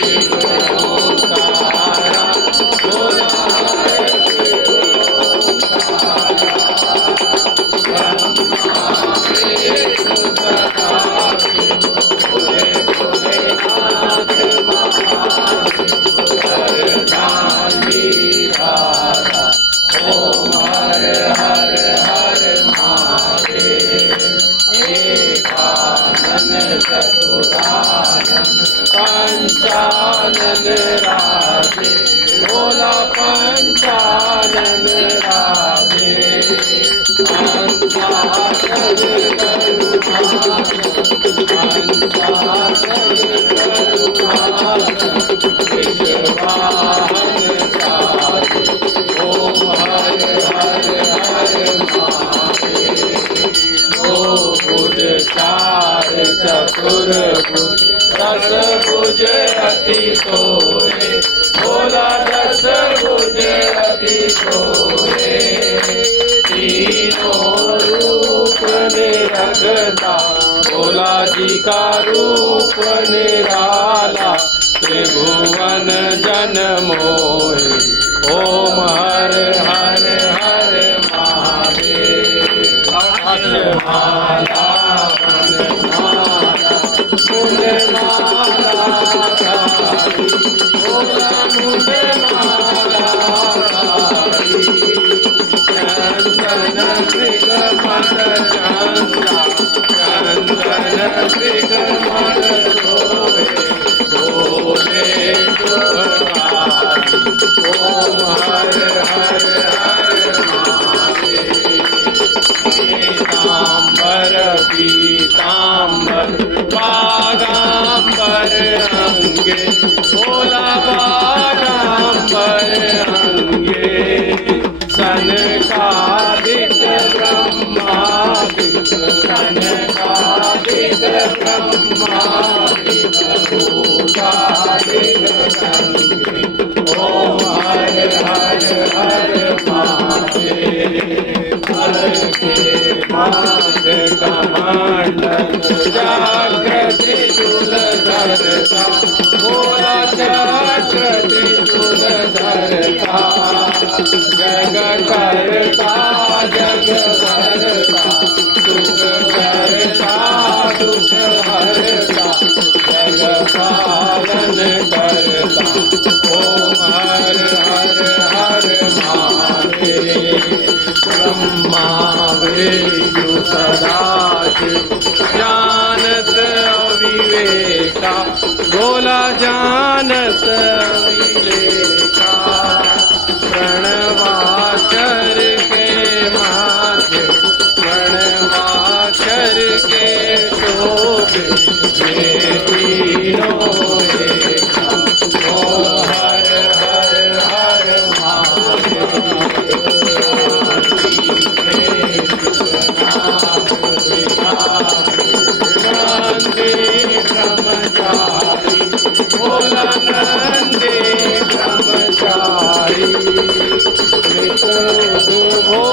शिव ओंकारा, बोला हरे शिव ओंकारा। ब्रह्मा विष्णु सदा शिव, भोले भोलेनाथ महाशिव, वरदानी दाता, ओम हर हर हर महादेव। एकानन चतुरानन पंचानन राधे, भोला पंचानन राधे। पंचानन करुणानन, पंचानन करुणानन, विश्वाहन साधे, ओम हर हर हर महादेव। दो भुज चार चतुर्भुज, दस भुज अति सोहे, भोला दस भुज अति सोहे। तीनों रूप निरखता, भोला जी का रूप निराला, त्रिभुवन जन मोहे, ओम हर हर हर महादेव। अक्षमाला वनमाला मुंडमाला धारी, भोला मुंडमाला धारी। चंदन मृगमण चंद्रा, चंदन मृगमण शोभे, भोले शुभकारी, ओम हर हर हर महादेव। पीताम्बर पीताम्बर बागाम्बर अंगे, भोला बागाम्बर अंगे। सनकादिक ब्रह्मादिक, सनकादिक ब्रह्मादिक, भूतादिक संगे, ओम हर हर हर महादेव। हर के मांग कमंडल, चक्र त्रिशूल धरता, भोला चक्र त्रिशूल धरता। जग करता जग भरता, सुख करता दुख हरता, जग पालन करता, ओम हर हर हर महादेव। ब्रह्मा विष्णु सदा शिव, जानत अविवेका, भोला जानत अविवेका। प्रणवाक्षर के माथे, प्रणवाक्षर के शोभे, ये तीनों एका, ओम हर हर हर महादेव। नंदे ब्रह्मचारी, भोला नंदे ब्रह्मचारी। मृत भो